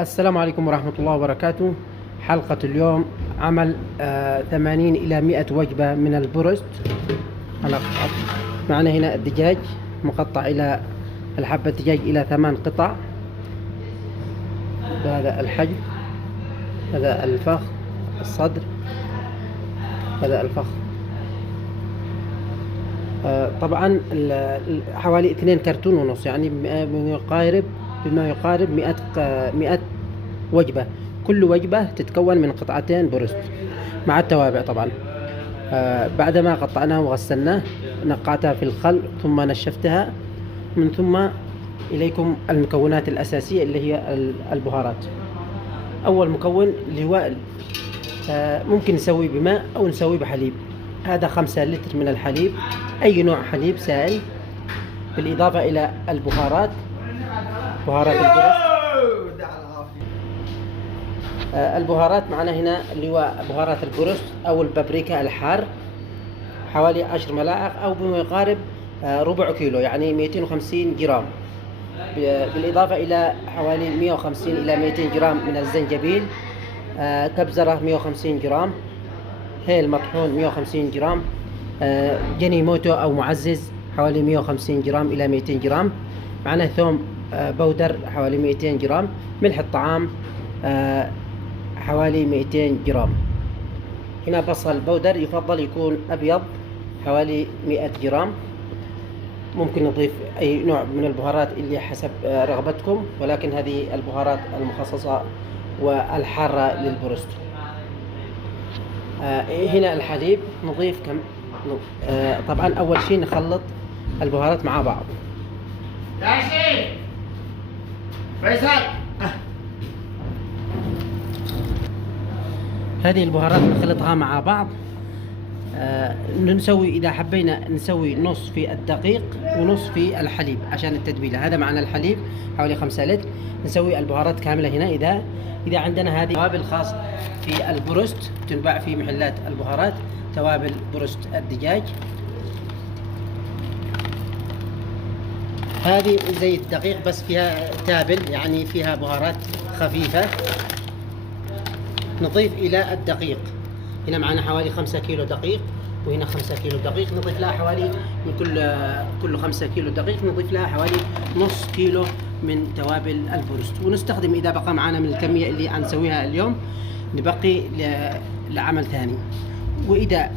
السلام عليكم ورحمة الله وبركاته. حلقة اليوم عمل 80 إلى 100 وجبة من البروست. معنا هنا الدجاج مقطع إلى الحبة الدجاج إلى 8 قطع بهذا الحجم. هذا الفخ، الصدر، هذا الفخ. طبعا حوالي 2 كرتون ونص، يعني بما يقارب 100 وجبة. كل وجبة تتكون من قطعتين بروست مع التوابع طبعا. بعدما قطعناه وغسلناه نقعتها في الخل ثم نشفتها. من ثم إليكم المكونات الأساسية اللي هي البهارات. أول مكون اللي هو ممكن نسوي بماء أو نسوي بحليب. هذا 5 لتر من الحليب، أي نوع حليب سائل، بالإضافة إلى البهارات، بهارات البروست. البهارات معنا هنا اللي هو بهارات البروست أو البابريكا الحار، حوالي 10 ملاعق أو بما يقارب ربع كيلو، يعني 250 جرام. بالإضافة إلى حوالي 150 إلى 200 جرام من الزنجبيل، كبزرة 150 جرام، هيل مطحون 150 جرام، جني موتو أو معزز حوالي 150 جرام إلى 200 جرام. معنا ثوم بودر حوالي 200 جرام، ملح الطعام حوالي 200 جرام. هنا بصل بودر يفضل يكون أبيض حوالي 100 جرام. ممكن نضيف أي نوع من البهارات اللي حسب رغبتكم، ولكن هذه البهارات المخصصة والحارة للبروست. هنا الحليب نضيف كم. طبعا أول شيء نخلط البهارات مع بعض. فيصل، هذه البهارات نخلطها مع بعض. نسوي إذا حبينا نسوي نص في الدقيق ونص في الحليب عشان التتبيلة. هذا معنا الحليب حوالي 5 لتر. نسوي البهارات كاملة هنا. إذا عندنا هذه توابل خاص في البروست تنباع في محلات البهارات، توابل بروست الدجاج. هذه زي الدقيق بس فيها تابل، يعني فيها بهارات خفيفة. نضيف إلى الدقيق. هنا معنا حوالي 5 كيلو دقيق، وهنا 5 كيلو دقيق. نضيف لها حوالي من كل 5 كيلو دقيق نضيف لها حوالي نص كيلو من توابل البروست. ونستخدم إذا بقى معنا من الكمية اللي هنسويها اليوم نبقي لعمل ثاني. وإذا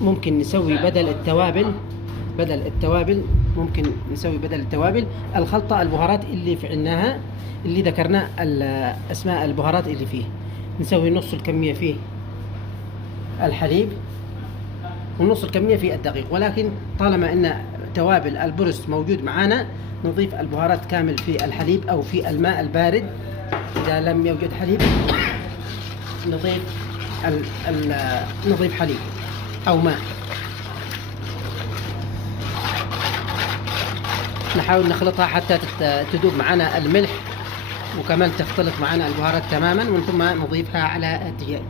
ممكن نسوي بدل التوابل ممكن نسوي بدل التوابل الخلطة، البهارات اللي فعلناها اللي ذكرنا أسماء البهارات اللي فيه. نسوي نص الكمية فيه الحليب ونص الكمية في الدقيق، ولكن طالما ان توابل البروست موجود معانا نضيف البهارات كامل في الحليب او في الماء البارد. اذا لم يوجد حليب نضيف حليب او ماء. نحاول نخلطها حتى تذوب معنا الملح، وكمان تختلط معنا البهارات تماما، ومن ثم نضيفها على الدجاج.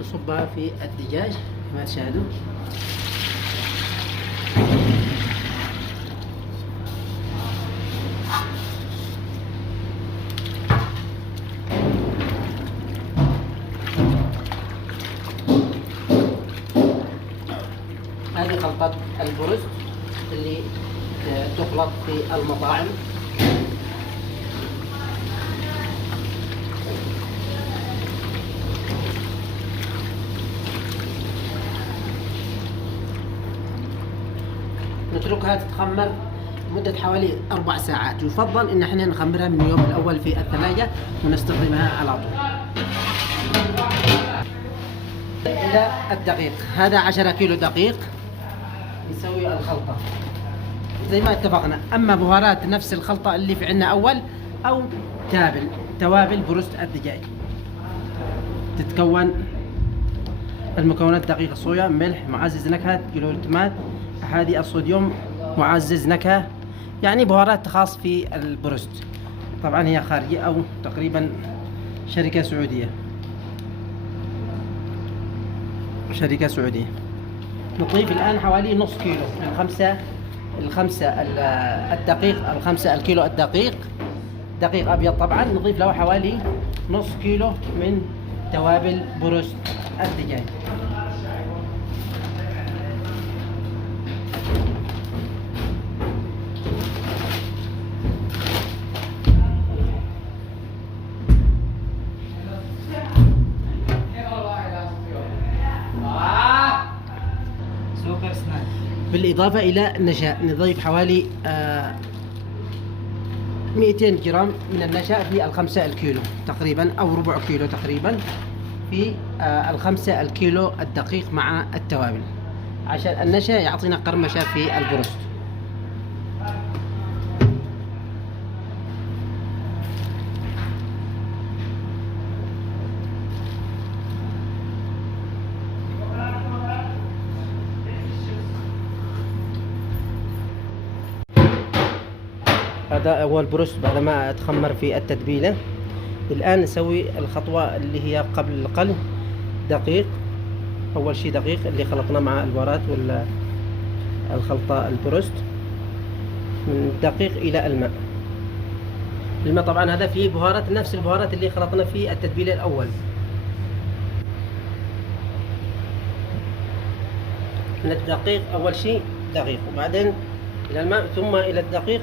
نصبها في الدجاج كما تشاهدون. هذه خلطة البروست اللي تخلط في المطاعم. نتركها تتخمر مدة حوالي 4 ساعات. يفضل ان احنا نخمرها من اليوم الاول في الثلاجة ونستخدمها على طول. الى الدقيق، هذا 10 كيلو دقيق. نسوي الخلطة زي ما اتفقنا، اما بهارات نفس الخلطة اللي في عنا اول، او توابل بروست الدجاج. تتكون المكونات: دقيق صويا، ملح، معزز نكهة، جلوتامات، أحادي الصوديوم، معزز نكهة، يعني بهارات خاص في البروست. طبعا هي خارجية أو تقريبا شركة سعودية. نضيف الآن حوالي نص كيلو من الدقيق، الكيلو الدقيق، دقيق أبيض طبعا، نضيف له حوالي نص كيلو من توابل بروست الدجاج. بالإضافة إلى النشاء نضيف حوالي 200 جرام من النشاء في الخمسة الكيلو تقريبا، أو ربع كيلو تقريبا في الخمسة الكيلو الدقيق مع التوابل، عشان النشاء يعطينا قرمشة في البروست. هذا هو البروست بعد ما تخمر في التتبيلة. الآن نسوي الخطوة اللي هي قبل القلي. دقيق، أول شيء دقيق اللي خلطنا مع البهارات والخلطة البروست، من الدقيق إلى الماء. الماء طبعا هذا فيه بهارات، نفس البهارات اللي خلطنا في التتبيلة الأول. من الدقيق أول شيء دقيق، وبعدين إلى الماء، ثم إلى الدقيق،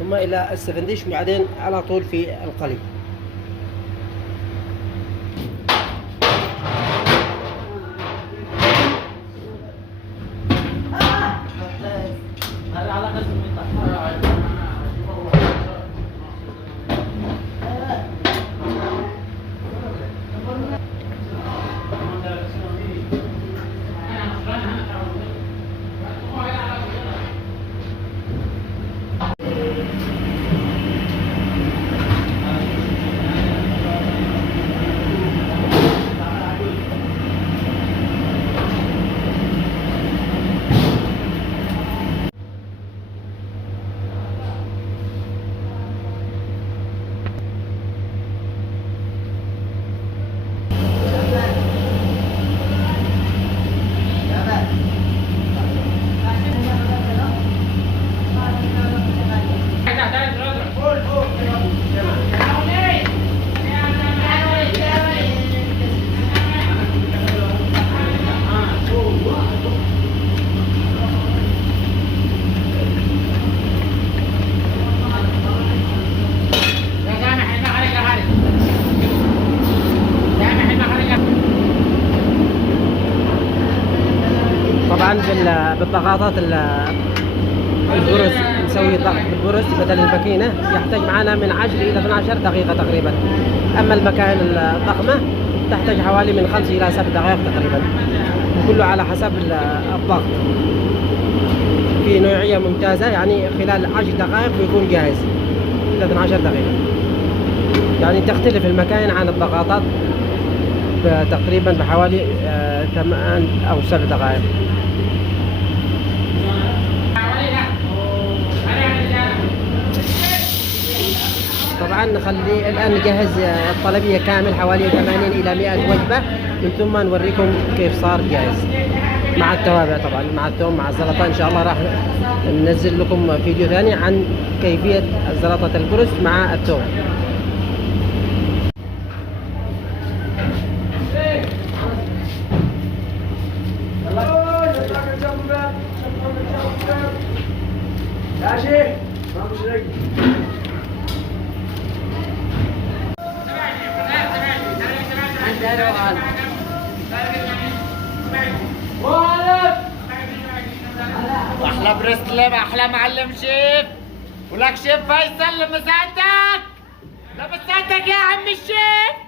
ثم إلى السفندش، وبعدين على طول في القلي. طبعا بالضغطات البروست نسوي ضغط بالبروست بدل الماكينة، يحتاج معنا من 10 إلى 12 دقيقة تقريبا. أما المكاين الضخمة تحتاج حوالي من 5 إلى 7 دقائق تقريبا، وكله على حسب الضغط. في نوعية ممتازة يعني خلال 10 دقائق بيكون جاهز، إلى 12 دقيقة. يعني تختلف المكاين عن الضغطات تقريبا بحوالي 8 أو 7 دقائق. طبعا نخلي الآن نجهز الطلبية كامل حوالي 80 إلى 100 وجبة، من ثم نوريكم كيف صار جاهز مع التوابع. طبعا مع الثوم مع الزلطة. إن شاء الله راح ننزل لكم فيديو ثاني عن كيفية زلطة البروست مع الثوم. واحلى بريسلم، احلى معلم شيف، ولك شيف فيصل لمساعدتك، لمساعدتك يا عم الشيف.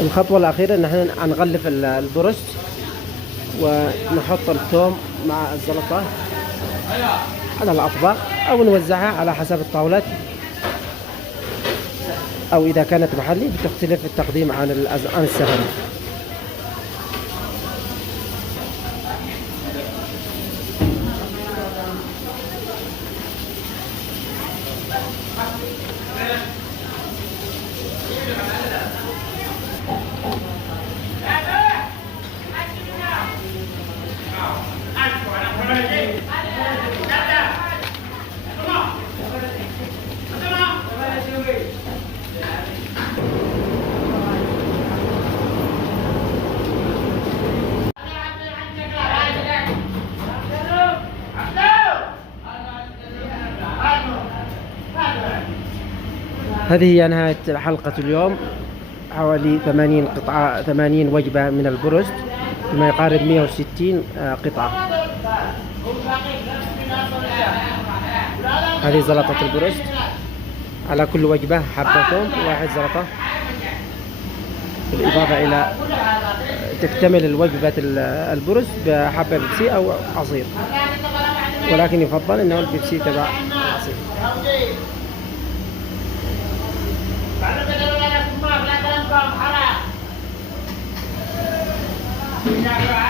الخطوة الأخيرة إن احنا نغلف البرست ونحط الثوم مع الزلطة على الأطباق أو نوزعها على حسب الطاولات، أو إذا كانت محلي بتختلف التقديم عن السهل. هذه هي نهاية حلقة اليوم. حوالي 80 قطعة، 80 وجبة من البرست بما يقارب 160 قطعة. هذه زلطة البرست، على كل وجبة حبة ثوم وواحد زلطة، بالإضافة إلى تكتمل الوجبة البرست بحبة بيبسي أو عصير، ولكن يفضل أنه البيبسي تبع عصير. Haram.